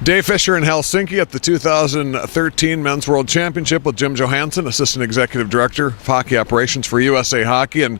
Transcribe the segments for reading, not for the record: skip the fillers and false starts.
Dave Fischer in Helsinki at the 2013 Men's World Championship with Jim Johannson, Assistant Executive Director of Hockey Operations for USA Hockey. And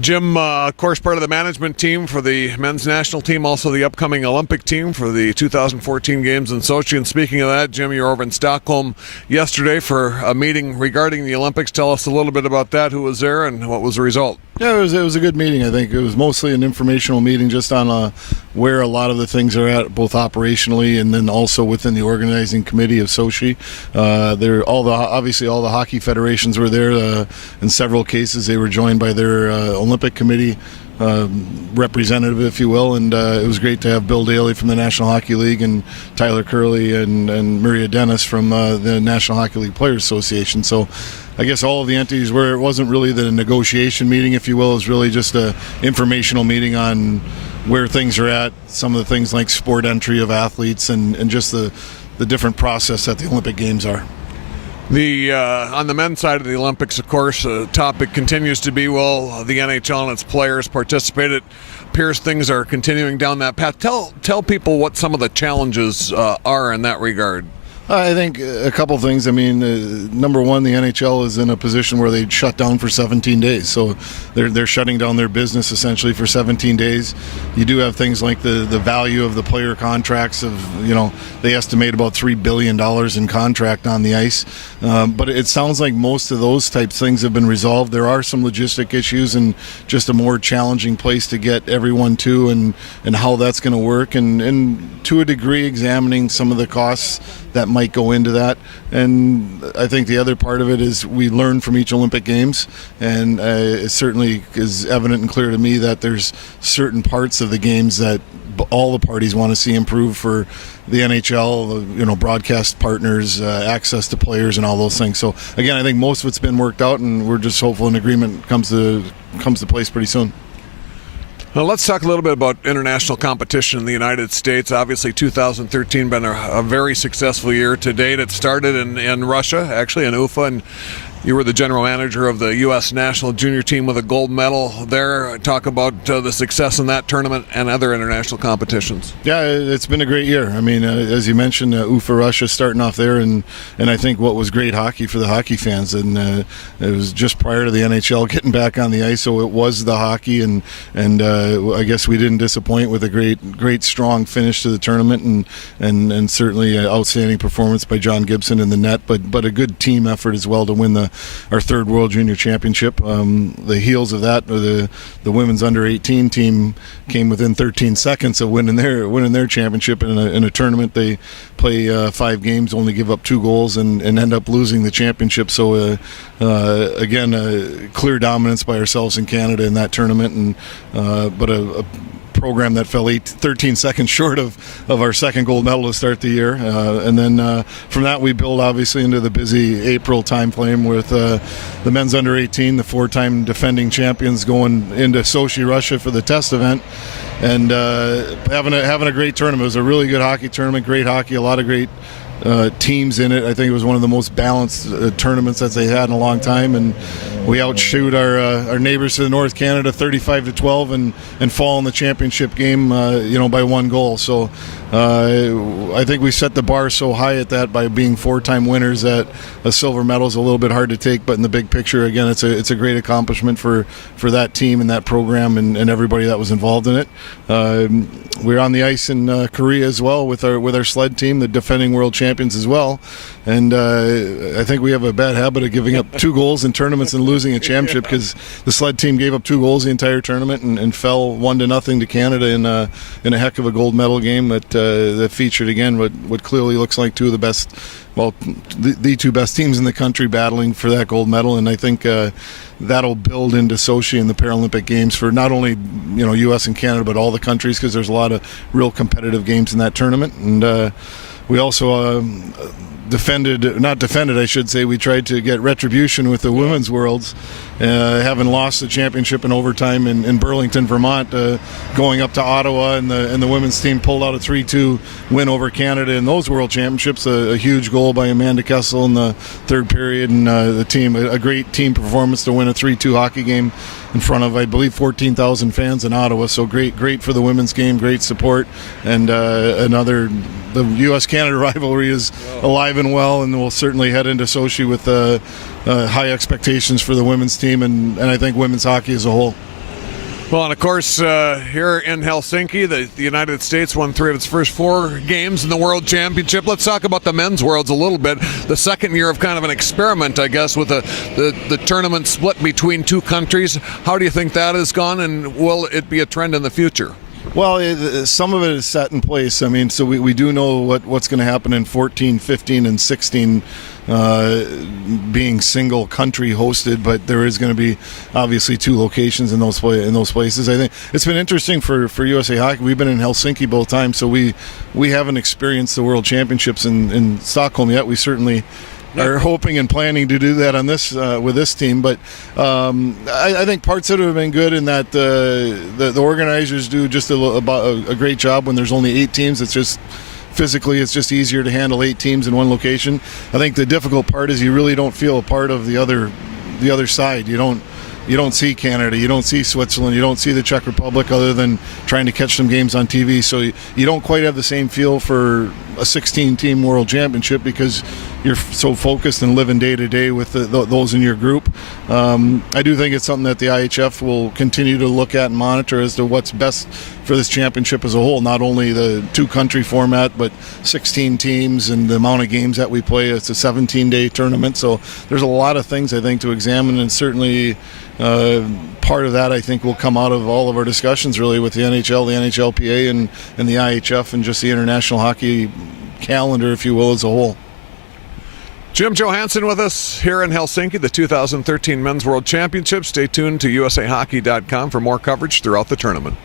Jim, of course, part of the management team for the men's national team, also the upcoming Olympic team for the 2014 Games in Sochi. And speaking of that, Jim, you were over in Stockholm yesterday for a meeting regarding the Olympics. Tell us a little bit about that, who was there, and what was the result? Yeah, it was a good meeting. I think it was mostly an informational meeting just on where a lot of the things are at, both operationally and then also within the organizing committee of Sochi. Obviously all the hockey federations were there. In several cases, they were joined by their Olympic committee representative, if you will, and it was great to have Bill Daly from the National Hockey League and Tyler Curley and Maria Dennis from the National Hockey League Players Association. So I guess all of the entities where it wasn't really the negotiation meeting, if you will, it was really just an informational meeting on where things are at, some of the things like sport entry of athletes and just the different process that the Olympic Games are. On the men's side of the Olympics, of course, the topic continues to be, the NHL and its players participate. It appears things are continuing down that path. Tell people what some of the challenges are in that regard. I think a couple things. I mean, number one, the NHL is in a position where they shut down for 17 days. So they're shutting down their business essentially for 17 days. You do have things like the value of the player contracts they estimate about $3 billion in contract on the ice. But it sounds like most of those types things have been resolved. There are some logistic issues and just a more challenging place to get everyone to and how that's going to work. And to a degree, examining some of the costs that might go into that. And I think the other part of it is we learn from each Olympic Games, and it certainly is evident and clear to me that there's certain parts of the games that all the parties want to see improve for the NHL, broadcast partners, access to players and all those things. So again, I think most of it's been worked out, and we're just hopeful an agreement comes to place pretty soon. Well, let's talk a little bit about international competition in the United States. Obviously, 2013 been a very successful year to date. It started in Russia, actually, in Ufa, and you were the general manager of the U.S. national junior team with a gold medal there. Talk about the success in that tournament and other international competitions. Yeah, it's been a great year. I mean, as you mentioned, Ufa, Russia, starting off there, and I think what was great hockey for the hockey fans. And it was just prior to the NHL getting back on the ice, so it was the hockey, and I guess we didn't disappoint with a great strong finish to the tournament, and certainly an outstanding performance by John Gibson in the net, but a good team effort as well to win our third World Junior Championship. The heels of that, the women's under-18 team came within 13 seconds of winning their championship in a tournament. They play 5 games, only give up 2 goals, and end up losing the championship. So again, clear dominance by ourselves in Canada in that tournament, but a program that fell 13 seconds short of our second gold medal to start the year. And then from that we build obviously into the busy April time frame with the men's under 18, the 4-time defending champions, going into Sochi, Russia for the test event. And having a great tournament. It was a really good hockey tournament, great hockey, a lot of great teams in it. I think it was one of the most balanced tournaments that they had in a long time, and we outshoot our neighbors to the North, Canada, 35-12, and fall in the championship game, by 1 goal. So I think we set the bar so high at that by being 4-time winners that a silver medal is a little bit hard to take. But in the big picture, again, it's a great accomplishment for that team and that program and everybody that was involved in it. We're on the ice in Korea as well with our sled team, the defending world champions as well. And I think we have a bad habit of giving up 2 goals in tournaments and losing a championship, because the sled team gave up 2 goals the entire tournament and fell 1-0 to Canada in a heck of a gold medal game that featured again what clearly looks like 2 of the best, the 2 best teams in the country battling for that gold medal. And I think that'll build into Sochi and the Paralympic Games for not only U.S. and Canada, but all the countries, because there's a lot of real competitive games in that tournament. And we also we tried to get retribution with the women's worlds having lost the championship in overtime in Burlington, Vermont, going up to Ottawa, and the women's team pulled out a 3-2 win over Canada in those World Championships. A huge goal by Amanda Kessel in the third period, and the team, a great team performance to win a 3-2 hockey game in front of, I believe, 14,000 fans in Ottawa. So great for the women's game, great support, and the U.S.-Canada rivalry is alive and well, and we'll certainly head into Sochi with high expectations for the women's team and I think women's hockey as a whole. Well, and of course, here in Helsinki, the United States won 3 of its first 4 games in the World Championship. Let's talk about the men's Worlds a little bit. The second year of kind of an experiment, I guess, with the tournament split between 2 countries. How do you think that has gone, and will it be a trend in the future? Well, some of it is set in place. I mean, so we do know what's going to happen in 14, 15, and 16 being single country hosted, but there is going to be obviously 2 locations in those places. I think it's been interesting for USA Hockey. We've been in Helsinki both times, so we haven't experienced the World Championships in Stockholm yet. We certainly are hoping and planning to do that on this with this team, but I think parts of it have been good in that the organizers do just a great job when there's only 8 teams. It's just physically it's just easier to handle 8 teams in one location. I think the difficult part is you really don't feel a part of the other side. You don't see Canada, you don't see Switzerland, you don't see the Czech Republic other than trying to catch some games on TV. So you don't quite have the same feel for a 16-team World Championship because you're so focused and living day to day with those in your group. I do think it's something that the IIHF will continue to look at and monitor as to what's best for this championship as a whole. Not only the 2-country format, but 16 teams and the amount of games that we play. It's a 17-day tournament, so there's a lot of things I think to examine, and certainly part of that I think will come out of all of our discussions really with the NHL, the NHLPA, and the IIHF, and just the international hockey calendar, if you will, as a whole. Jim Johannson with us here in Helsinki, the 2013 Men's World Championship. Stay tuned to USAHockey.com for more coverage throughout the tournament.